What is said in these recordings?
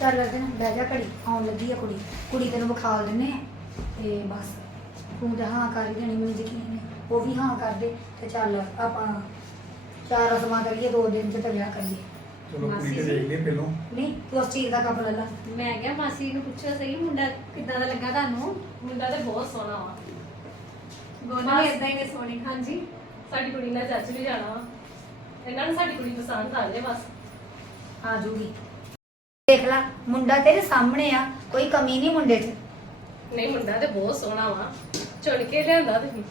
ਚੱਲ ਅਰਜਨ ਬਹਿ ਜਾ ਘੜੀ ਆਉਣ ਲੱਗੀ ਆ ਕੁੜੀ। ਕੁੜੀ ਤੈਨੂੰ ਵਿਖਾ ਦਿੰਨੇ ਆ। ਤੇ ਬਸ ਤੂੰ ਤਾਂ ਹਾਂ ਕਰ ਹੀ ਦੇਣੀ ਮੈਨੂੰ ਯਕੀਨ ਹੈ ਉਹ ਵੀ ਹਾਂ ਕਰ ਦੇ ਤੇ ਚੱਲ ਆਪਾਂ ਚਾਰ ਰਸਮਾਂ ਕਰੀਏ ਦੋ ਦਿਨ ਚ ਤਾਂ ਵਿਆਹ ਕਰੀਏ। ਚਲੋ ਕੁੜੀ ਮਾਸੀ ਤੇ ਜੀ। ਦੇਖ ਲਈ ਪਹਿਲੋਂ। ਨਹੀਂ ਤੂੰ ਉਸ ਚੀਜ਼ ਦਾ ਕੰਮ ਲੈ ਲਾ। ਮੈਂ ਕਿਹਾ ਮਾਸੀ ਨੂੰ ਪੁੱਛੋ ਸਹੀ ਮੁੰਡਾ ਕਿੱਦਾਂ ਦਾ ਲੱਗਾ ਤੁਹਾਨੂੰ? ਮੁੰਡਾ ਤੇ ਬਹੁਤ ਸੋਹਣਾ ਵਾ। ਗੋਨਾ ਵੀ ਇਦਾਂ ਹੀ ਨੇ ਸੋਹਣੀ। ਹਾਂਜੀ। ਸਾਡੀ ਕੁੜੀ ਨਾਲ ਜੱਜ ਵੀ ਜਾਣਾ ਵਾ। ਇਹਨਾਂ ਨੂੰ ਸਾਡੀ ਕੁੜੀ ਪਸੰਦ ਆ ਜਾਏ ਬਸ। ਆ ਜੂਗੀ। ਦੇਖ ਲੈ ਮੁੰਡਾ ਤੇਰੇ ਸਾਹਮਣੇ ਆ ਕੋਈ ਕਮੀ ਨਹੀਂ ਮੁੰਡੇ 'ਚ। ਨਹੀਂ ਮੁੰਡਾ ਤੇ ਬਹੁਤ ਸੋਹਣਾ ਵਾ। ਚੁਣ ਕੇ ਲਿਆਂਦਾ ਤੁਸੀਂ।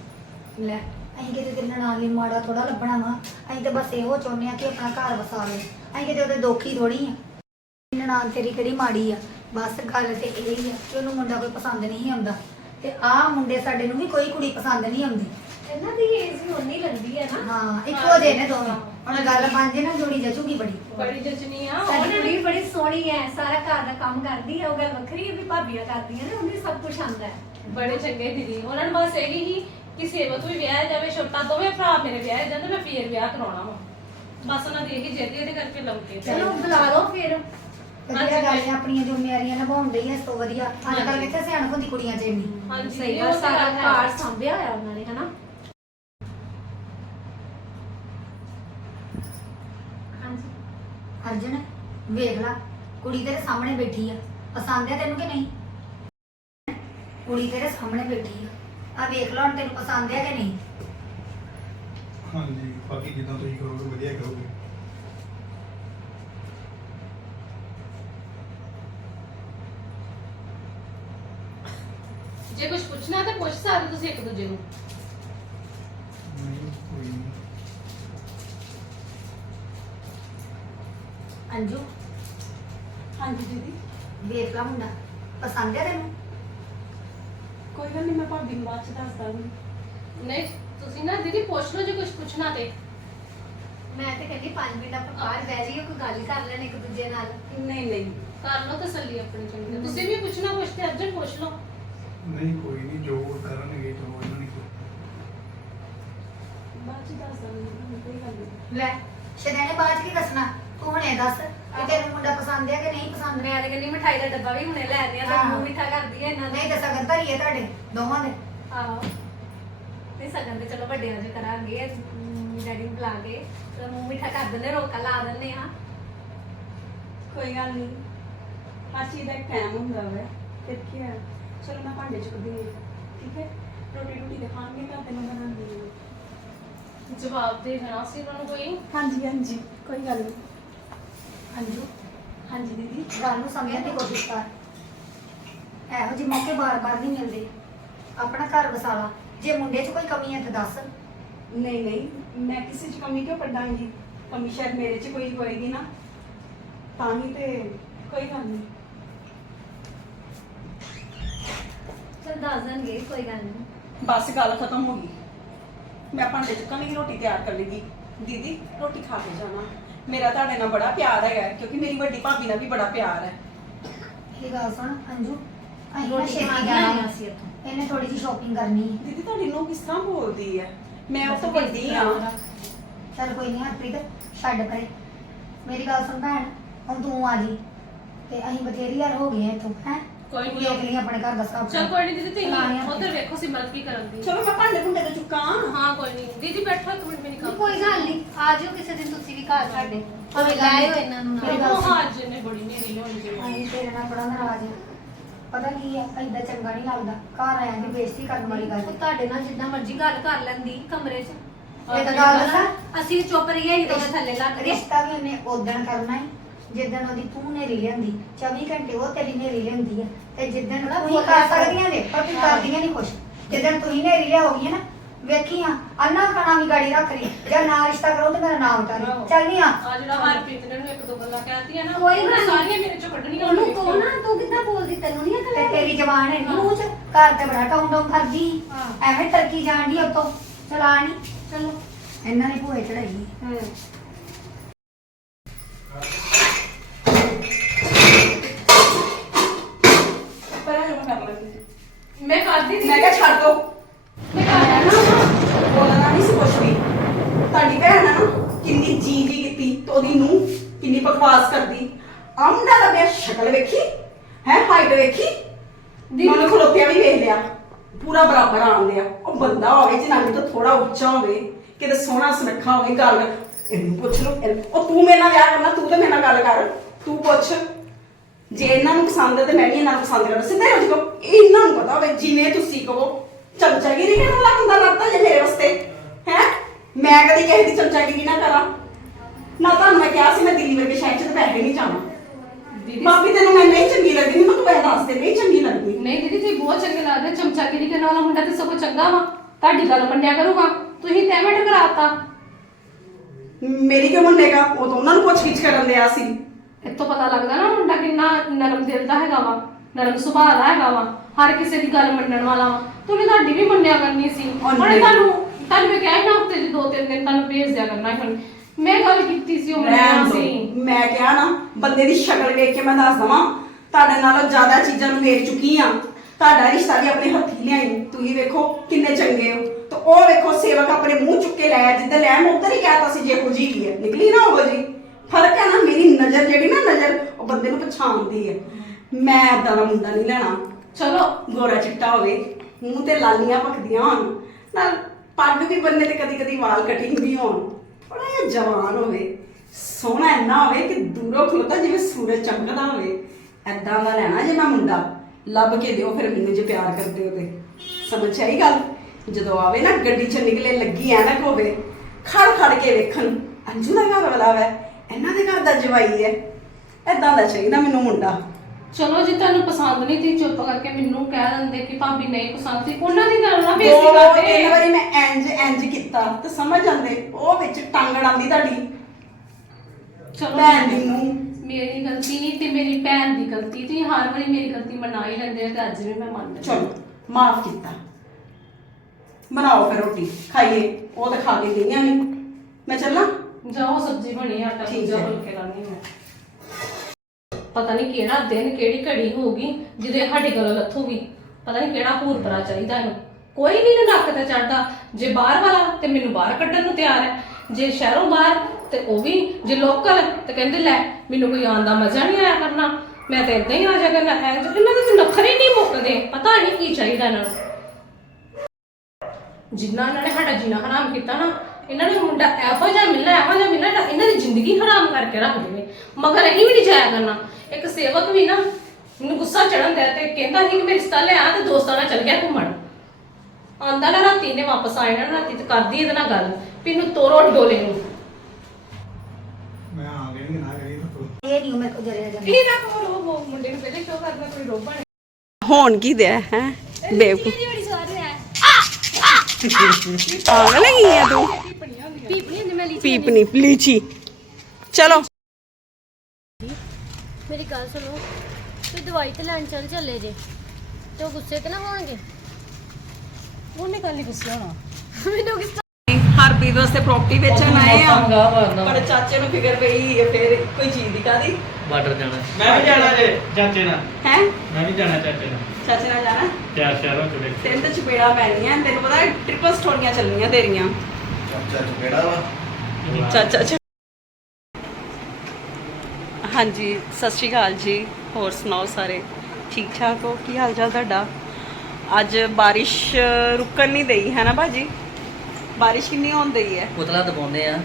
ਲੈ ਅਸੀਂ ਕਿਤੇ ਤੇਰੇ ਨਾਲ ਲਈ ਮਾੜਾ ਥੋੜਾ ਲੱਭਣਾ ਵਾ। ਅਸੀਂ ਤੇ ਬਸ ਇਹੋ ਚਾਹੁੰਦੇ ਆ ਕਿ ਆਪਣਾ ਘਰ ਵਸਾ ਲੈ ਅਸੀਂ ਕਿਤੇ ਉਹਦੇ ਦੋਖੀ ਥੋੜੀ ਆ। ਨਨਾਣ ਤੇਰੀ ਕਿਹੜੀ ਮਾੜੀ ਆ? ਬਸ ਗੱਲ ਤੇ ਇਹ ਹੀ ਆ ਕਿ ਉਹਨੂੰ ਮੁੰਡਾ ਕੋਈ ਪਸੰਦ ਨਹੀਂ ਆਉਂਦਾ। ਤੇ ਆਹ ਮੁੰਡੇ ਸਾਡੇ ਨੂੰ ਵੀ ਕੋਈ ਕੁੜੀ ਪਸੰਦ ਨਹੀਂ ਆਉਂਦੀ। ਇਹਨਾਂ ਦੀ ਏਜ ਵੀ ਉਨੀ ਲੱਗਦੀ ਹੈ ਨਾ। ਹਾਂ ਇੱਕੋ ਜਿਹੇ ਨੇ ਦੋਵੇਂ। ਹੁਣ ਗੱਲ ਬਣ ਜੇ ਨਾ ਜੋੜੀ ਜਚੂਗੀ ਬੜੀ। ਬੜੀ ਜਚਨੀ ਆ। ਸਾਡੀ ਉਹਨੇ ਕੁੜੀ ਬੜੀ ਸੋਹਣੀ ਹੈ ਸਾਰਾ ਘਰ ਦਾ ਕੰਮ ਕਰਦੀ ਹੈ ਉਹ ਗੱਲ ਵੱਖਰੀ ਹੈ ਵੀ ਭਾਬੀਆਂ ਕਰਦੀਆਂ ਨੇ ਉਹਨੂੰ ਸਭ ਕੁਝ ਆਉਂਦਾ ਹੈ ਬੜੇ ਚੰਗੇ ਦੀਦੀ। ਉਹਨਾਂ ਨੂੰ ਬਸ ਇਹੀ ਹੀ ਕਿ ਸੇਵਕ ਵੀ ਵਿਆਹ ਜਾਵੇ ਛੋਟਾ ਦੋਵੇਂ ਭਰਾ ਮੇਰੇ ਵਿਆਹ ਜਾਂਦੇ ਮੈਂ ਫੇਰ ਵਿਆਹ ਕਰਾਉਣਾ ਵਾ। ਬਸ ਉਹਨਾਂ ਦੀ ਇਹੀ ਜਿੱਦ ਇਹਦੇ ਕਰਕੇ ਲੰਕੇ ਚਲੋ ਬੁਲਾ ਲਓ ਫਿਰ। ਵਧੀਆ ਗੱਲ ਹੈ ਆਪਣੀਆਂ ਜ਼ਿੰਮੇਵਾਰੀਆਂ ਨਿਭਾਉਣ ਲਈ ਇਸ ਤੋਂ ਵਧੀਆ। ਅੱਜ ਕੱਲ੍ਹ ਕਿੱਥੇ ਸਿਆਣਪ ਹੁੰਦੀ ਕੁੜੀਆਂ 'ਚ ਇੰਨੀ। ਹਾਂਜੀ ਸਹੀ ਉਹ ਗੱਲ ਤਾਂ ਸਾਰਾ ਹੈ। ਘਰ ਸੰਭਿਆ ਹੋਇਆ ਉਹਨਾਂ ਨੇ ਹਨਾ ਹਾਂਜੀ ਅਰਜਨ ਵੇਖ ਲੈ ਕੁੜੀ ਤੇਰੇ ਸਾਹਮਣੇ ਬੈਠੀ ਆ। ਪਸੰਦ ਆ ਤੈਨੂੰ ਕਿ ਨਹੀਂ? ਕੁੜੀ ਤੇਰੇ ਸਾਹਮਣੇ ਬੈਠੀ ਆ। ਆ ਵੇਖ ਲੈ ਹੁਣ ਤੈਨੂੰ ਪਸੰਦ ਆ ਕਿ ਨਹੀਂ? ਹਾਂਜੀ ਬਾਕੀ ਜਿੱਦਾਂ ਤੁਸੀਂ ਕਰੋਗੇ ਵਧੀਆ ਕਰੋਗੇ। ਜੇ ਕੁਝ ਪੁੱਛਣਾ ਤਾਂ ਪੁੱਛ ਸਕਦੇ ਤੁਸੀਂ ਇੱਕ ਦੂਜੇ ਨੂੰ। ਨਹੀਂ ਕੋਈ ਨਹੀਂ। ਅੰਜੂ ਹਾਂਜੀ ਦੀਦੀ। ਵੇਖ ਲੈ ਮੁੰਡਾ। ਪਸੰਦ ਆ ਤੈਨੂੰ? ਕੋਈ ਗੱਲ ਨਹੀਂ ਮੈਂ ਭਾਬੀ ਨੂੰ ਬਾਅਦ ਚ ਦੱਸ ਦਾਂਗੀ ਨਹੀਂ ਤੁਸੀਂ ਨਾ ਦੀਦੀ ਪੁੱਛ ਲਓ ਜੇ ਕੁਝ ਪੁੱਛਣਾ ਤੇ। ਮੈਂ ਤੇ ਕਹਿੰਦੀ 5 ਮਿੰਟ ਆਪਾਂ ਬਾਹਰ ਬਹਿ ਜਾਈਏ ਕੋਈ ਗੱਲ ਕਰ ਲੈਣ ਇੱਕ ਦੂਜੇ ਨਾਲ। ਨਹੀਂ ਨਹੀਂ। ਕਰ ਲਓ ਤਸੱਲੀ ਆਪਣੀ ਚੰਗੀ ਤਰ੍ਹਾਂ। ਤੁਸੀਂ ਵੀ ਪੁੱਛਣਾ ਕੁਝ ਤੇ ਅਰਜਨ ਪੁੱਛ ਲਓ। ਨਹੀਂ ਕੋਈ ਨਹੀਂ ਜੋ ਕਰਨਗੇ ਚਲੋ ਇਹਨਾਂ ਨੇ ਬਾਅਦ ਚ ਦੱਸ ਦਾਂਗੀ ਦੀਦੀ, ਕੋਈ ਗੱਲ ਨਹੀਂ ਲੈ ਸ਼ਦੈਣੇ ਬਾਅਦ 'ਚ ਕੀ ਦੱਸਣਾ? ਤੂੰ ਹੁਣੇ ਦੱਸ ਕਿ ਤੈਨੂੰ ਮੁੰਡਾ ਪਸੰਦ ਆ ਕਿ ਨਹੀਂ ਪਸੰਦ? ਮੈਂ ਤੇ ਕਹਿੰਦੀ ਮਠਾਈ ਦਾ ਡੱਬਾ ਵੀ ਹੁਣੇ ਲੈ ਆਂਦੇ ਆ ਤਾਂ। ਮੂੰਹ ਮਿੱਠਾ ਕਰਦੀ ਹੈ ਇਹਨਾਂ ਨਹੀਂ ਨੇ ਤਾਂ ਸਗਨ ਧਰੀਏ ਤੁਹਾਡੇ ਦੋਵਾਂ ਦੇ। ਆਹੋ। ਨਹੀਂ ਸਗਨ ਤੇ ਚਲੋ ਵੱਡਿਆਂ ਚ ਕਰਾਂਗੇ ਅਮ, ਡੈਡੀ ਨੂੰ ਬੁਲਾ ਕੇ। ਤੇ ਮੂੰਹ ਮਿੱਠਾ ਕਰ ਦਿੰਦੇ ਰੋਕਾ ਲਾ ਦਿੰਦੇ ਆ। ਕੋਈ ਗੱਲ ਨਹੀਂ। ਚੀਜ਼ ਦਾ ਟਾਈਮ ਹੁੰਦਾ ਵਾ। ਫਿਰ ਕੀ ਹੈ ਚਲੋ ਮੈਂ ਭਾਂਡੇ ਚੁੱਕਦੀ ਹਾਂ। ਠੀਕ ਹੈ? ਰੋਟੀ ਰੋਟੀ ਦੇ ਖਾਣਗੇ ਤਾਂ ਤੈਨੂੰ ਬਣਾਉਂਦੀ ਹਾਂ। ਜਵਾਬ ਦੇ ਦੇਣਾ ਸੀ ਉਹਨਾਂ ਨੂੰ ਕੋਈ? ਹਾਂਜੀ ਹਾਂਜੀ। ਕੋਈ ਗੱਲ ਨਹੀਂ। ਹਾਂਜੀ ਦੀਦੀ ਗੱਲ ਨੂੰ ਸਮਝਣ ਦੀ ਕੋਸ਼ਿਸ਼ ਕਰ। ਇਹੋ ਜਿਹੇ ਮੌਕੇ ਬਾਰ-ਬਾਰ ਨਹੀਂ ਮਿਲਦੇ। ਆਪਣਾ ਘਰ ਵਸਾ ਲਾ ਜੇ ਮੁੰਡੇ 'ਚ ਕੋਈ ਕਮੀ ਹੈ ਤਾਂ ਦੱਸ। ਨਹੀਂ ਨਹੀਂ ਮੈਂ ਕਿਸੇ ਚ ਕਮੀ ਕਿਉਂ ਕੱਢਾਂਗੀ? ਕਮੀ ਸ਼ਾਇਦ ਮੇਰੇ ਚ ਕੋਈ ਹੋਏਗੀ ਨਾ। ਤਾਂ ਹੀ ਤੇ ਕੋਈ ਗੱਲ ਨਹੀਂ। ਚਲ ਦੱਸ ਦੇਣਗੇ ਕੋਈ ਗੱਲ ਨਹੀਂ। ਬਸ ਗੱਲ ਖਤਮ ਹੋ ਗਈ। ਮੈਂ ਭਾਂਡੇ ਚੁੱਕਾਂਗੀ ਰੋਟੀ ਤਿਆਰ ਕਰ ਲੇਗੀ ਦੀਦੀ ਰੋਟੀ ਖਾ ਕੇ ਜਾਣਾ। ਮੇਰਾ ਤੁਹਾਡੇ ਨਾਲ ਬੜਾ ਪਿਆਰ ਹੈਗਾ ਕਿਉਂਕਿ ਮੇਰੀ ਵੱਡੀ ਭਾਬੀ ਨਾਲ ਵੀ ਬੜਾ ਪਿਆਰ ਹੈ। ਇਹ ਗੱਲ ਸੁਣ ਅੰਜੂ। ਅਸੀਂ ਨਾ ਰੋਟੀ ਛੇਤੀ ਖਾ ਕੇ ਜਾਣਾ। ਸੀ ਇੱਥੋਂ ਇਹਨੇ ਥੋੜੀ ਜਿਹੀ ਸ਼ਾਪਿੰਗ ਕਰਨੀ ਹੈ। ਦੀਦੀ ਤੁਹਾਡੀ ਨੂੰ ਕਿਸ ਤਰ੍ਹਾਂ ਬੋਲਦੀ ਹੈ? ਮੈਂ ਉਹ ਤੋਂ ਵੱਡੀ ਆ ਚੱਲ ਕੋਈ ਨਹੀਂ ਹਰਪ੍ਰੀਤ ਛੱਡ ਪਰੇ। ਮੇਰੀ ਗੱਲ ਸੁਣ ਭੈਣ ਹੁਣ ਤੂੰ ਆ ਜੀ। ਤੇ ਅਸੀਂ ਬਥੇਰੀ ਯਾਰ ਹੋ ਗਏ ਆ ਇੱਥੋਂ ਹੈ? ਕੋਈ ਨਹੀਂ। ਦੇਖ ਲਈ ਆਪਣੇ ਘਰ ਦਾ ਸਭ ਚਲ ਕੋਈ ਨਹੀਂ ਦੀਦੀ। ਤੁਸੀਂ ਉਧਰ ਵੇਖੋ ਸਿਮਰਤ ਕੀ ਕਰਨ ਦੀ ਚਲੋ ਮੈਂ ਭਾਂਡੇ ਭੁੰਡੇ ਤੇ ਚੁੱਕਾਂ। ਹਾਂ ਕੋਈ ਨਹੀਂ। ਦੀਦੀ ਬੈਠੋ ਇੱਕ ਮਿੰਟ ਮੇਰੀ ਗੱਲ ਕੋਈ ਗੱਲ ਨਹੀਂ। ਆ ਜਾਓ ਕਿਸੇ ਦਿਨ ਤੁਸੀਂ ਵੀ ਘਰ ਸਾਡੇ। ਭਾਵੇਂ ਲਾਇਓ। ਇਹਨਾਂ ਨੂੰ ਮੇਰੀ ਨਾਲ ਗੱਲ ਸੁਣ। ਹਾਂ ਅੱਜ ਨੇ ਬੜੀ ਨੇਰੀ ਅਸੀਂ ਚਾਹੀਦੀ ਤੇਰੇ ਨਾਲ ਬੜਾ ਨਾਰਾਜ਼ ਆ। ਪਤਾ ਕੀ ਆ ਏਦਾਂ ਚੰਗਾ ਨਹੀਂ ਲੱਗਦਾ। ਘਰ ਆਇਆ ਦੀ ਬੇਇੱਜ਼ਤੀ ਕਰਨ ਵਾਲੀ ਗੱਲ। ਉਹ ਤੁਹਾਡੇ ਨਾਲ ਜਿੱਦਾਂ ਮਰਜ਼ੀ ਗੱਲ ਕਰ ਲੈਂਦੀ ਕਮਰੇ 'ਚ। ਇਹ ਤਾਂ ਗੱਲ ਦੱਸਾਂ? ਅਸੀਂ ਚੁੱਪ ਰਹੀਏ ਅਸੀਂ ਤਾਂ ਥੱਲੇ ਲੱਗ ਰਿਸ਼ਤਾ ਵੀ ਉਹਨੇ ਉਦਣ ਕਰਨਾ ਹੀ ਜਿੱਦਣ ਉਹਦੀ ਤੂੰ ਨੇਰੀ ਲਿਆਂਦੀ 24 ਘੰਟੇ ਉਹ ਤੇਰੀ ਨੇਰੀ ਲਿਆਂਦੀ ਆ ਤੇ ਜਿੱਦਣ ਬੜਾ ਤੂੰ ਕਰ ਸਕਦੀਆਂ ਨੇ ਪਰ ਤੂੰ ਕਰਦੀਆਂ ਨਹੀਂ ਕੁਛ। ਜਿੱਦਣ ਤੂੰ ਹੀ ਨੇਰੀ ਲਿਆਉਗੀ ਨਾ ਵੇਖੀ ਆ ਅੰਨਾ ਖਾਣਾ ਵੀ ਗਾੜੀ ਰੱਖ ਲਈ ਜਾਂ ਨਾ ਰਿਸ਼ਤਾ ਕਰੋ ਤੇ ਮੇਰਾ ਨਾਮ ਉਤਾਰੀ। ਨਹੀਂ ਆ। ਆ ਜਿਹੜਾ ਹਰਪ੍ਰੀਤ ਨੇ ਨੂੰ ਇੱਕ ਦੋ ਗੱਲਾਂ ਕਹਿਤੀਆਂ ਨਾ ਕੋਈ ਗੱਲ ਉਹ ਨਹੀਂ। ਸਾਰੀਆਂ ਮੇਰੇ ਚੋਂ ਕੱਢਣੀਆਂ ਉਹਨੂੰ ਕਹੋ ਨਾ ਤੂੰ ਕਿੱਦਾਂ ਬੋਲਦੀ? ਤੈਨੂੰ ਨਹੀਂ ਅਕਲ ਤੇ ਹੈਗੀ? ਤੇਰੀ ਜ਼ਬਾਨ ਹੈ ਮੂੰਹ ਚ ਘਰ ਤੇ ਬੜਾ ਟਾਉਂ ਟਾਉਂ ਕਰਦੀ। ਹਾਂ। ਐਵੇਂ ਟਰਕੀ ਜਾਣ ਦੀ ਉਤੋਂ। ਚਲਾ ਨਹੀਂ ਚਲੋ। ਇਹਨਾਂ ਨੇ ਭੂਏ ਚੜਾਈ। ਹੂੰ ਪਰ ਇਹ ਮੈਂ ਕਰ ਲਾਂਗੀ ਮੈਂ ਕਰਦੀ ਮੈਂ ਕਿਹਾ ਛੱਡ ਦੋ ਮੈਂ ਕਰ ਲੈਣਾ ਬੋਲਣਾ ਨਹੀਂ ਸੀ ਕੁਛ ਵੀ ਤੁਹਾਡੀ ਭੈਣ ਆ ਨਾ ਕਿੰਨੀ ਜੀ ਜੀ ਕੀਤੀ ਤੇ ਉਹਦੀ ਨੂੰ ਕਿੰਨੀ ਬਕਵਾਸ ਕਰਦੀ। ਆ ਮੁੰਡਾ ਦਾ ਵਿਆਹ ਸ਼ਕਲ ਵੇਖੀ ਹੈ ਹਾਈਟ ਵੇਖੀ। ਮੈਨੂੰ ਖਲੋਤਿਆ ਵੀ ਵੇਖ ਲਿਆ। ਪੂਰਾ ਬਰਾਬਰ ਆਉਂਦੇ ਆ ਉਹ ਬੰਦਾ ਹੋਵੇ ਜਨਾਨੀ ਤੋਂ ਥੋੜਾ ਉੱਚਾ ਹੋਵੇ ਕਿਤੇ ਸੋਹਣਾ ਸੁਨੱਖਾ ਹੋਵੇ ਗੱਲ ਇਹਨੂੰ ਪੁੱਛ ਲੋ ਉਹ ਤੂੰ ਮੇਰੇ ਨਾਲ ਵਿਆਹ ਕਰਨਾ ਤੂੰ ਤੇ ਮੇਰੇ ਨਾਲ ਗੱਲ ਕਰ। ਤੂੰ ਪੁੱਛ। ਜੇ ਇਹਨਾਂ ਨੂੰ ਪਸੰਦ ਹੈ ਤੇ ਮੈਂ ਵੀ ਇਹਨਾਂ ਨੂੰ ਪਸੰਦ ਕਰਾਂ ਸਿੱਧਾ ਹੋ ਜਾਓ ਇਹਨਾਂ ਨੂੰ ਪਤਾ ਹੋਵੇ ਜਿਵੇਂ ਤੁਸੀਂ ਕਹੋ। ਚਮਚਾਗਿਰੀ ਕਰਨ ਵਾਲਾ ਬੰਦਾ ਲੱਭਦਾ ਜੇ ਮੇਰੇ ਵਾਸਤੇ? ਹੈ? ਮੈਂ ਕਦੀ ਕਿਸੇ ਦੀ ਚਮਚਾਗਿਰੀ ਨਾ ਕਰਾਂ। ਨਾ ਤੁਹਾਨੂੰ ਮੈਂ ਕਿਹਾ ਸੀ ਮੈਂ ਦਿੱਲੀ ਵਰਗੇ ਸ਼ਹਿਰ ਚ ਤਾਂ ਪੈਸੇ ਨਹੀਂ ਜਾਣਾ। ਦੀਦੀ ਬਾਕੀ ਤੈਨੂੰ ਮੈਂ ਨਹੀਂ ਚੰਗੀ ਲੱਗਦੀ ਮੈਨੂੰ ਤੂੰ ਇਹ ਦੱਸ ਦੇ ਨਹੀਂ ਚੰਗੀ ਲੱਗਦੀ। ਨਹੀਂ ਦੀਦੀ ਤੁਸੀਂ ਬਹੁਤ ਚੰਗੇ ਲੱਗਦੇ ਚਮਚਾਗਿਰੀ ਕਰਨ ਵਾਲਾ ਮੁੰਡਾ ਤੇ ਸਗੋਂ ਚੰਗਾ ਵਾ। ਤੁਹਾਡੀ ਗੱਲ ਮੰਨਿਆ ਕਰੂਗਾ। ਤੁਸੀਂ ਤੇ ਐਵੇਂ ਟਕਰਾਤਾ ਮੇਰੀ ਕਿਉਂ ਮੰਨੇਗਾ? ਉਹ ਤਾਂ ਉਹਨਾਂ ਨੂੰ ਪੁੱਛ ਗਿੱਛ ਕਰਨ ਲਿਆ ਸੀ। ਇੱਥੋਂ ਪਤਾ ਲੱਗਦਾ ਨਾ ਮੁੰਡਾ ਕਿੰਨਾ ਨਰਮ ਦਿਲ ਦਾ ਹੈਗਾ ਵਾ ਨਰਮ ਸੁਭਾਅ ਦਾ ਹੈਗਾ ਵਾ ਹਰ ਕਿਸੇ ਦੀ ਗੱਲ ਮੰਨਣ ਵਾਲਾ ਵਾ। ਤੁਸੀਂ ਤੁਹਾਡੀ ਵੀ ਮੰਨਿਆ ਕਰਨੀ ਸੀ। ਮੇਰੀ- ਤੁਹਾਨੂੰ ਤੁਹਾਨੂੰ ਮੈਂ ਕਿਹਾ ਨਾ ਹਫ਼ਤੇ ਦੇ ਦੋ ਤਿੰਨ ਦਿਨ ਤੁਹਾਨੂੰ ਭੇਜ ਦਿਆ ਕਰਨਾ ਹੁਣ। ਮੈਂ ਗੱਲ ਕੀਤੀ ਸੀ ਉਹ ਰਹਿਣ ਸੀ ਦਿਓ। ਮੈਂ ਕਿਹਾ ਨਾ ਬੰਦੇ ਦੀ ਸ਼ਕਲ ਵੇਖ ਕੇ ਮੈਂ ਦੱਸ ਦਵਾਂ ਤੁਹਾਡੇ ਨਾਲੋਂ ਜ਼ਿਆਦਾ ਚੀਜ਼ਾਂ ਨੂੰ ਵੇਖ ਚੁੱਕੀ ਆ। ਤੁਹਾਡਾ ਰਿਸ਼ਤਾ ਵੀ ਆਪਣੇ ਹੱਥੀ ਲਿਆਈ। ਤੁਸੀਂ ਵੇਖੋ ਕਿੰਨੇ ਚੰਗੇ ਹੋ। ਤੇ ਉਹ ਵੇਖੋ ਸੇਵਕ ਆਪਣੇ ਮੂੰਹ ਚੁੱਕ ਕੇ ਲੈ ਜਿੱਦਾਂ ਲੈ ਮੈਂ ਉੱਧਰ ਹੀ ਕਹਿਤਾ ਸੀ ਜੇ ਹੋ ਜੀ ਕੀ ਹੈ। ਨਿਕਲੀ ਨਾ ਉਹ ਜੀ। ਫ਼ਰਕ ਹੈ ਨਾ ਮੇਰੀ ਨਜ਼ਰ ਜਿਹੜੀ ਨਾ ਨਜ਼ਰ ਉਹ ਬੰਦੇ ਨੂੰ ਪਛਾਣਦੀ ਹੈ। ਮੈਂ ਏਦਾਂ ਦਾ ਮੁੰਡਾ ਨਹੀਂ ਲੈਣਾ। ਚਲੋ। ਗੋਰਾ ਚਿੱਟਾ ਹੋਵੇ ਮੂੰਹ ਤੇ ਲਾਲੀਆਂ ਭਖਦੀਆਂ ਹੋਣ। ਨਾਲ ਪੱਗ ਵੀ ਬੰਨੇ ਤੇ ਕਦੀ ਕਦੀ ਵਾਲ ਕਟਿੰਗ ਵੀ ਹੋਣ। ਥੋੜਾ ਜਿਹਾ ਜਵਾਨ ਹੋਵੇ, ਸੋਹਣਾ ਇੰਨਾ ਹੋਵੇ ਕਿ ਦੂਰੋਂ ਖਲੋਤਾ ਜਿਵੇਂ ਸੂਰਜ ਚਮਕਦਾ ਹੋਵੇ। ਐਦਾਂ ਦਾ ਲੈਣਾ ਜੇ ਮੈਂ ਮੁੰਡਾ, ਲੱਭ ਕੇ ਦਿਓ ਫਿਰ ਮੈਨੂੰ ਜੇ ਪਿਆਰ ਕਰਦੇ ਹੋ ਤੇ। ਸਮਝ ਆਈ ਗੱਲ? ਜਦੋਂ ਆਵੇ ਨਾ, ਗੱਡੀ 'ਚ ਨਿਕਲੇ ਲੱਗੀ ਐਨਕ ਹੋਵੇ, ਖੜ ਖੜ ਕੇ ਵੇਖਣ, ਅੰਜੂ ਦਾ ਘਰ ਵਾਲਾ ਵੈ, ਇਹਨਾਂ ਦੇ ਘਰ ਦਾ ਜਵਾਈ ਹੈ। ਐਦਾਂ ਦਾ ਚਾਹੀਦਾ ਮੈਨੂੰ ਮੁੰਡਾ। ਚਲੋ ਜੇ ਤੁਹਾਨੂੰ ਪਸੰਦ ਨਹੀਂ ਤੀ ਚੁੱਪ ਕਰਕੇ ਮੈਨੂੰ ਕਹਿ ਦਿੰਦੇ ਕਿ ਭਾਬੀ ਨਹੀਂ ਪਸੰਦ ਸੀ ਉਹਨਾਂ ਦੀ ਗੱਲ ਨਾ ਦੋ ਬੇਇੱਜ਼ਤੀ ਤਿੰਨ ਕਰਦੇ ਵਾਰੀ ਮੈਂ ਇੰਜ ਇੰਜ ਕੀਤਾ ਤੇ ਸਮਝ ਜਾਂਦੇ ਉਹ ਵਿੱਚ ਟੰਗ ਅੜਾਂਦੀ ਤੁਹਾਡੀ। ਚਲੋ ਭੈਣ ਦੀ ਨੂੰ ਮੇਰੀ ਗਲਤੀ ਨਹੀਂ ਤੇ ਮੇਰੀ ਭੈਣ ਦੀ ਗਲਤੀ ਤੇ ਹਰ ਵਾਰੀ ਮੇਰੀ ਗਲਤੀ ਮਨਾ ਹੀ ਲੈਂਦੇ ਆ ਤੇ ਅੱਜ ਵੀ ਮੈਂ ਮੰਨ ਚਲੋ ਮਾਫ ਕੀਤਾ। ਬਣਾਓ ਫਿਰ ਰੋਟੀ ਖਾਈਏ ਉਹ ਤਾਂ ਖਾ ਕੇ ਗਈਆਂ ਨਹੀਂ ਮੈਂ ਚੱਲਾਂ? ਜਾਓ ਸਬਜ਼ੀ ਬਣੀ ਆ ਆਟਾ ਠੀਕ ਪੂਜਾ ਹੈ। ਫੁਲਕੇ ਲਾਣੀ ਮੈਂ ਪਤਾ ਨਹੀਂ ਕਿਹੜਾ ਦਿਨ ਕਿਹੜੀ ਘੜੀ ਹੋਊਗੀ, ਜਿਹਦੇ ਸਾਡੀ ਗੱਲ ਲੱਥੂਗੀ। ਪਤਾ ਨਹੀਂ ਕਿਹੜਾ ਹੂਰ ਪਰਾ ਚਾਹੀਦਾ ਇਹਨੂੰ। ਕੋਈ ਨਹੀਂ ਇਹਨੂੰ ਨੱਕ ਤੇ ਚੜਦਾ। ਜੇ ਬਾਹਰ ਵਾਲਾ, ਤੇ ਮੈਨੂੰ ਬਾਹਰ ਕੱਢਣ ਨੂੰ ਤਿਆਰ ਹੈ। ਜੇ ਸ਼ਹਿਰੋਂ ਬਾਹਰ, ਤੇ ਉਹ ਵੀ, ਜੇ ਲੋਕਲ ਤੇ ਕਹਿੰਦੇ ਲੈ, ਮੈਨੂੰ ਕੋਈ ਆਉਣ ਦਾ ਮਜ਼ਾ ਨਹੀਂ ਆਇਆ ਕਰਨਾ। ਮੈਂ ਤਾਂ ਇਦਾਂ ਹੀ ਆ ਜਾ ਕਰਨਾ। ਹੈ ਜੋ ਇਹਨਾਂ ਦੇ ਨਖਰੇ ਨਹੀਂ ਮੁੱਕਦੇ। ਪਤਾ ਨਹੀਂ ਕੀ ਚਾਹੀਦਾ ਇਹਨਾਂ ਨੂੰ। ਜਿੰਨਾ ਇਹਨਾਂ ਨੇ ਸਾਡਾ ਜੀਣਾ ਹਰਾਮ ਕੀਤਾ ਨਾ ਇਹਨਾਂ ਨੂੰ ਮੁੰਡਾ ਇਹੋ ਜਿਹਾ ਮਿਲਣਾ ਇਹੋ ਜਿਹਾ ਮਿਲਣਾ ਜਿਹੜਾ ਇਹਨਾਂ ਦੀ ਜ਼ਿੰਦਗੀ ਹਰਾਮ ਕਰਕੇ ਰੱਖ ਦੇਵੇ। ਮਗਰ ਅਸੀਂ ਵੀ ਨਹੀਂ ਜਾਇਆ ਕਰਨਾ। ਇੱਕ ਸੇਵਕ ਵੀ ਨਾ ਮੈਨੂੰ ਗੁੱਸਾ ਚੜਨ ਦਿਆ ਤੇ ਕਹਿੰਦਾ ਸੀ ਕਿ ਮੈਂ ਰਿਸ਼ਤਾ ਲਿਆ ਤੇ ਦੋਸਤਾਂ ਨਾਲ ਚੱਲ ਗਿਆ ਘੁੰਮਣ। ਆਂਦਾ ਨਾ ਰਾਤੀ ਨੇ ਵਾਪਸ ਆ ਜਾਣਾ ਰਾਤੀ ਤੇ ਕਰਦੀ ਇਹਦੇ ਨਾਲ ਗੱਲ। ਵੀ ਇਹਨੂੰ ਤੋਰੋ ਡੋਲੇ ਨੂੰ। ਮੈਂ ਆ ਗਿਆ ਨਹੀਂ ਨਾ ਕਰੀ ਤਾਂ ਤੂੰ ਇਹ ਨਹੀਂ ਮੇਰੇ ਕੋ ਜਰਿਆ ਜਾਂਦਾ। ਕੀ ਨਾ ਕਰੋ ਉਹ ਮੁੰਡੇ ਨੂੰ ਪਹਿਲੇ ਕਿਉਂ ਕਰਨਾ ਕੋਈ ਰੋਬਾ ਨੇ। ਹੋਣ ਕੀ ਦਿਆ ਹੈ? ਬੇਵਕੂਫ ਬੜੀ ਸਵਾਦ ਹੈ। ਆਗ ਲੱਗੀ ਆ ਤੂੰ। ਪੀਪਣੀ ਹੁੰਦੀ ਮੈਂ ਪੀਪਨੀ ਲੀਚੀ। ਚਲੋ। ਮੇਰੀ ਗੱਲ ਸੁਣੋ ਤੁਸੀਂ ਦਵਾਈ ਤੇ ਲੈਣ ਚੱਲ ਚੱਲੇ ਜੇ ਤੇ ਉਹ ਗੁੱਸੇ ਤੇ ਨਾ ਹੋਣਗੇ। ਉਹਨੇ ਕੱਲ ਹੀ ਗੁੱਸੇ ਹੋਣਾ। ਮੈਨੂੰ ਕਿਸ ਹਰਪ੍ਰੀਤ ਵਾਸਤੇ ਪ੍ਰਾਪਰਟੀ ਵੇਚਣ ਆਏ ਆ। ਪਰ ਚਾਚੇ ਨੂੰ ਫਿਕਰ ਪਈ ਹੈ ਫਿਰ ਕੋਈ ਚੀਜ਼ ਦੀ ਕਾਦੀ ਬਾਰਡਰ ਜਾਣਾ। ਮੈਂ ਵੀ ਜਾਣਾ ਜੇ ਚਾਚੇ ਨਾਲ। ਹੈ? ਮੈਂ ਵੀ ਜਾਣਾ ਚਾਚੇ ਨਾਲ। ਚਾਚੇ ਨਾਲ ਜਾਣਾ? ਚਾਰ ਸ਼ਹਿਰੋਂ ਚੁੜੇ ਤਿੰਨ ਤੇ ਚਪੇੜਾ ਪੈਣੀਆਂ ਤੈਨੂੰ ਪਤਾ ਟ੍ਰਿਪਲ ਸਟੋਰੀਆਂ ਚੱਲਣੀਆਂ ਤੇਰੀਆਂ। ਚਾਚਾ ਚੁਪੇੜਾ ਵਾ? ਚਾਚਾ ਅੱਛਾ। ਹਾਂਜੀ ਸਤਿ ਸ਼੍ਰੀ ਅਕਾਲ ਜੀ। ਹੋਰ ਸੁਣਾਓ ਸਾਰੇ? ਠੀਕ ਠਾਕ ਹੋ? ਕੀ ਹਾਲ ਚਾਲ ਤੁਹਾਡਾ? ਅੱਜ ਬਾਰਿਸ਼ ਰੁਕਣ ਨਹੀਂ ਦਈ ਹੈ ਨਾ ਬਾਜੀ ਬਾਰਿਸ਼ ਕਿੰਨੀ ਹੋਣ ਦਈ ਹੈ? ਪੁਤਲਾ ਦਬਾਉਂਦੇ ਆ।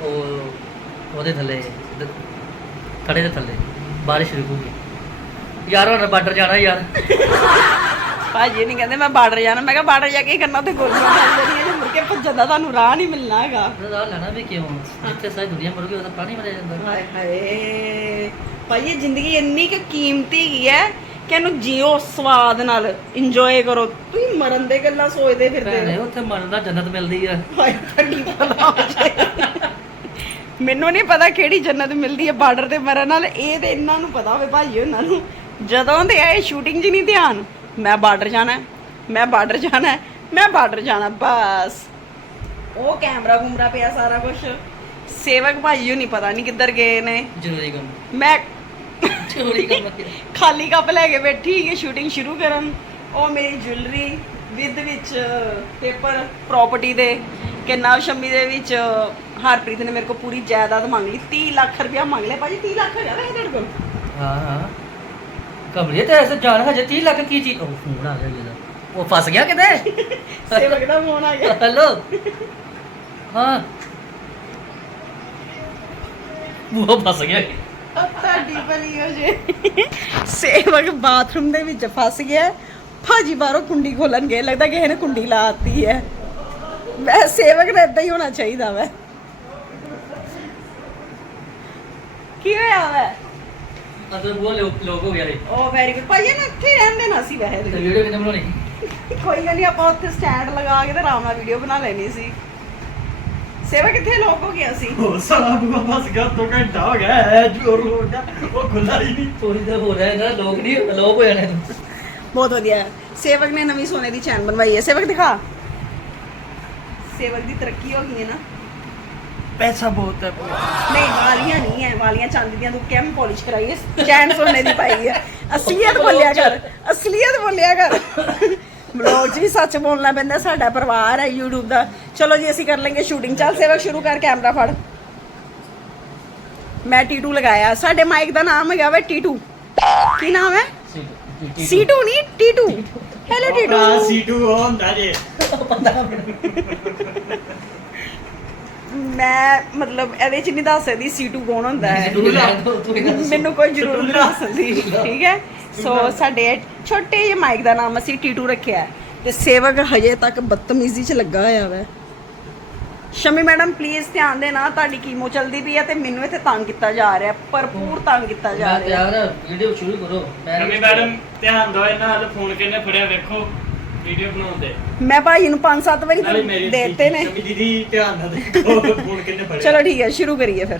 ਉਹ ਉਹਦੇ ਥੱਲੇ ਦ- ਖੜੇ ਦੇ ਥੱਲੇ। ਬਾਰਿਸ਼ ਰੁਕੂਗੀ। ਯਾਰ ਹੁਣ ਬਾਰਡਰ ਜਾਣਾ ਯਾਰ। ਭਾਜੀ ਨਹੀਂ ਕਹਿੰਦੇ ਮੈਂ ਬਾਰਡਰ ਜਾਣਾ। ਮੈਂ ਕਿਹਾ ਬਾਰਡਰ ਜਾ ਕੇ ਕੀ ਕਰਨਾ ਤੇ ਗੋਲੀਆਂ ਚੱਲ ਜਾਂਦੀਆਂ ਜੇ ਮੁੜ ਕੇ ਭੱਜਣ ਦਾ ਤੁਹਾਨੂੰ ਰਾਹ ਨਹੀਂ ਮਿਲਣਾ ਹੈਗਾ। ਉਹਦਾ ਲੈਣਾ ਵੀ ਕਿਉਂ? ਜਿੱਥੇ ਸਾਰੀ ਦੁਨੀਆ ਮਰੂਗੀ ਉਹਦਾ ਪਾਣੀ ਮਰਿਆ ਜਾਂਦਾ। ਹਾਏ ਹਾਏ। ਭਾਈ ਇਹ ਜ਼ਿੰਦਗੀ ਇੰਨੀ ਕਿ ਕੀਮਤੀ ਹੈਗੀ ਹੈ ਕਿ ਇਹਨੂੰ ਜੀਓ ਸਵਾਦ ਨਾਲ ਇੰਜੋਏ ਕਰੋ। ਤੁਸੀਂ ਮਰਨ ਦੇ ਗੱਲਾਂ ਸੋਚਦੇ ਫਿਰਦੇ ਭੈਣੇ ਹੋ। ਉੱਥੇ ਮਰਨ ਦਾ ਜੰਨਤ ਮਿਲਦੀ ਆ। ਹਾਏ ਠੰਡੀ ਪਤਾ ਹੋ ਜਾਏ। ਮੈਨੂੰ ਨਹੀਂ ਪਤਾ ਕਿਹੜੀ ਜੰਨਤ ਮਿਲਦੀ ਹੈ ਬਾਰਡਰ ਤੇ ਮਰਨ ਨਾਲ। ਇਹ ਤੇ ਇਹਨਾਂ ਨੂੰ ਪਤਾ ਹੋਵੇ ਭਾਈ ਉਹਨਾਂ ਨੂੰ। ਜਦੋਂ ਦੇ ਆਏ ਸ਼ੂਟਿੰਗ 'ਚ ਨਹੀਂ ਧਿਆਨ ਮੈਂ ਬਾਰਡਰ ਜਾਣਾ ਹੈ, ਮੈਂ ਬਾਰਡਰ ਜਾਣਾ ਹੈ, ਮੈਂ ਬਾਰਡਰ ਜਾਣਾ ਬਸ। ਉਹ ਕੈਮਰਾ ਘੁੰਮਰਾ ਪਿਆ ਸਾਰਾ ਕੁਝ ਸੇਵਕ ਭਾਈ ਨਹੀਂ ਪਤਾ ਨਹੀਂ ਕਿੱਧਰ ਗਏ ਨੇ। ਜ਼ਰੂਰੀ ਕੰਮ। ਮੈਂ ਜ਼ਰੂਰੀ ਕੰਮ ਖਾਲੀ ਕੱਪ ਲੈ ਕੇ ਬੈਠੀ ਹੈ ਸ਼ੂਟਿੰਗ ਸ਼ੁਰੂ ਕਰਨ। ਉਹ ਮੇਰੀ ਜੁਐਲਰੀ ਵਿਦ ਵਿੱਚ ਪੇਪਰ ਪ੍ਰਾਪਰਟੀ ਦੇ ਕਿ ਨਵ ਸ਼ੰਮੀ ਦੇ ਵਿੱਚ ਹਰਪ੍ਰੀਤ ਨੇ ਮੇਰੇ ਕੋਲ ਪੂਰੀ ਜਾਇਦਾਦ ਮੰਗ ਲਈ। 30 ਲੱਖ ਰੁਪਇਆ ਮੰਗ ਲਿਆ। ਭਾਜੀ 30 ਲੱਖ ਹੈਗਾ ਵੈਸੇ ਤੁਹਾਡੇ ਕੋਲ? ਹਾਂ ਹਾਂ। ਕਮਰੇ ਤੇ ਐਸੇ ਜਾਣ ਹਜੇ 30 ਲੱਖ ਕੀ ਚੀਜ਼? ਉਹ ਫੋਨ ਆ ਗਿਆ ਜਿਹਦਾ ਉਹ ਫਸ ਗਿਆ ਕਿਤੇ? ਸੇਵਕ ਦਾ ਫੋਨ ਆ ਗਿਆ। ਹੈਲੋ ਹਾਂ। ਉਹ ਫਸ ਗਿਆ। ਤੁਹਾਡੀ ਭਲੀ ਹੋ ਜੇ। ਸੇਵਕ ਬਾਥਰੂਮ ਦੇ ਵਿੱਚ ਫਸ ਗਿਆ। ਭਾਜੀ ਬਾਹਰੋਂ ਕੁੰਡੀ ਖੋਲਣ ਗਏ। ਲੱਗਦਾ ਕਿਸੇ ਨੇ ਕੁੰਡੀ ਲਾਤੀ ਹੈ। ਮੈਂ ਸੇਵਕ ਨੇ ਇਦਾਂ ਹੀ ਹੋਣਾ ਚਾਹੀਦਾ ਵੈ। ਕੀ ਹੋਇਆ ਵੈ? ਅੰਦਰ ਉਹ ਲੋਕ ਲੋਕ ਹੋ ਗਿਆ ਰੇ। ਉਹ ਵੈਰੀ ਗੁੱਡ ਭਾਈ ਇਹਨੂੰ ਇੱਥੇ ਹੀ ਰਹਿਣ ਦੇਣਾ ਸੀ ਵੈਸੇ। ਤੇ ਤੇ। ਵੀਡੀਓ ਕਿੰਨੇ ਬਣਾਉਣੀ? ਕੋਈ ਗੱਲ ਨਹੀਂ ਆਪਾਂ ਉੱਥੇ ਸਟੈਂਡ ਲਗਾ ਕੇ ਤੇ ਆਰਾਮ ਨਾਲ ਵੀਡੀਓ ਬਣਾ ਲੈਣੀ ਸੀ। ਸੇਵਕ ਕਿੱਥੇ ਲੋਕ ਹੋ ਗਿਆ ਸੀ? ਉਹ ਸਾਲਾ ਬੁਆ ਫਸ ਗਿਆ ਤੋਂ ਘੰਟਾ ਹੋ ਗਿਆ ਹੈ ਜੋਰ ਹੋ ਗਿਆ ਉਹ ਖੁੱਲਾ ਹੀ ਨਹੀਂ। ਥੋੜੀ ਦੇਰ ਹੋ ਰਿਹਾ ਨਾ ਲੋਕ ਨਹੀਂ ਲੋਕ ਹੋ ਜਾਣੇ ਬਹੁਤ ਵਧੀਆ। ਸੇਵਕ ਨੇ ਨਵੀਂ ਸੋਨੇ ਦੀ ਚੈਨ ਬਣਵਾਈ ਹੈ। ਸੇਵਕ ਦਿਖਾ। ਸੇਵਕ ਦੀ ਤਰੱਕੀ ਹੋ ਗਈ ਹੈ ਨਾ। ਪੈਸਾ ਬਹੁਤ ਹੈ ਨਹੀਂ ਵਾਲੀਆਂ ਨਹੀਂ ਹੈ। ਵਾਲੀਆਂ ਚਾਂਦੀ ਦੀਆਂ ਤੂੰ ਕਿਵੇਂ ਪਾਲਿਸ਼ ਕਰਾਈ ਹੈ। ਚੈਨ ਸੋਨੇ ਦੀ ਪਾਈ ਹੈ। ਅਸਲੀਅਤ ਬੋਲਿਆ ਕਰ। ਅਸਲੀਅਤ ਬੋਲਿਆ ਕਰ। ਬਲੌਗ 'ਚ ਵੀ ਸੱਚ ਬੋਲਣਾ ਪੈਂਦਾ ਸਾਡਾ ਪਰਿਵਾਰ ਹੈ YouTube ਦਾ। ਚਲੋ ਜੀ ਅਸੀਂ ਕਰ ਲਾਂਗੇ ਸ਼ੂਟਿੰਗ ਚੱਲ ਸੇਵਕ ਸ਼ੁਰੂ ਕਰ ਕੈਮਰਾ ਫੜ। ਮੈਂ ਟੀਟੂ ਲਗਾਇਆ। ਸਾਡੇ ਮਾਈਕ ਦਾ ਨਾਮ ਹੈਗਾ ਵੇ ਟੀਟੂ ਕੀ ਨਾਮ ਹੈ? ਸੀਟੂ ਨਹੀਂ ਟੀਟੂ ਹੈਲੋ ਟੀਟੂ ਸੀਟੂ ਹੁੰਦਾ ਜੇ। ਮੈਂ ਮਤਲਬ ਇਹਦੇ ਚ ਨਹੀਂ ਦੱਸ ਸਕਦੀ ਸੀਟੂ ਕੌਣ ਹੁੰਦਾ ਹੈ। ਹੀ। ਮੈਨੂੰ ਕੋਈ ਜ਼ਰੂਰ ਨਹੀਂ ਦੱਸ ਸਕਦੀ। ਠੀਕ ਹੈ? ਸੋ ਸਾਡੇ ਛੋਟੇ ਜਿਹੇ ਮਾਈਕ ਦਾ ਨਾਮ ਅਸੀਂ ਟੀਟੂ ਰੱਖਿਆ ਹੈ। ਤੇ ਸੇਵਕ ਹਜੇ ਤੱਕ ਬਦਤਮੀਜ਼ੀ 'ਚ ਲੱਗਾ ਹੋਇਆ ਵੈ। ਸ਼ਮੀ ਮੈਡਮ ਪਲੀਜ਼ ਧਿਆਨ ਦੇਣਾ ਤੁਹਾਡੀ ਕੀਮੋ ਚਲਦੀ ਪਈ ਹੈ ਤੇ ਮੈਨੂੰ ਇੱਥੇ ਤੰਗ ਕੀਤਾ ਜਾ ਰਿਹਾ ਭਰਪੂਰ ਤੰਗ ਕੀਤਾ ਜਾ ਮੈਂ ਰਿਹਾ ਤਿਆਰ ਵੀਡੀਓ ਸ਼ੁਰੂ ਕਰੋ। ਮੈਂ ਰਮੀ ਮੈਡਮ ਧਿਆਨ ਦਿਓ ਇਹਨਾਂ ਨਾਲ ਫੋਨ ਕਿੰਨੇ ਫੜਿਆ ਵੇਖੋ ਵੀਡੀਓ ਬਣਾਉਂਦੇ ਮੈਂ ਭਾਈ ਨੂੰ ਪੰਜ ਸੱਤ ਵਾਰੀ ਨਾਲੇ ਮੇਰੀ ਦੇਤੇ ਨੇ। ਸ਼ਮੀ ਦੀਦੀ ਧਿਆਨ ਨਾਲ ਦੇਖੋ ਫੋਨ ਕਿੰਨੇ ਫੜਿਆ। ਚਲੋ ਠੀਕ ਹੈ ਸ਼ੁਰੂ ਕਰੀਏ ਫਿਰ।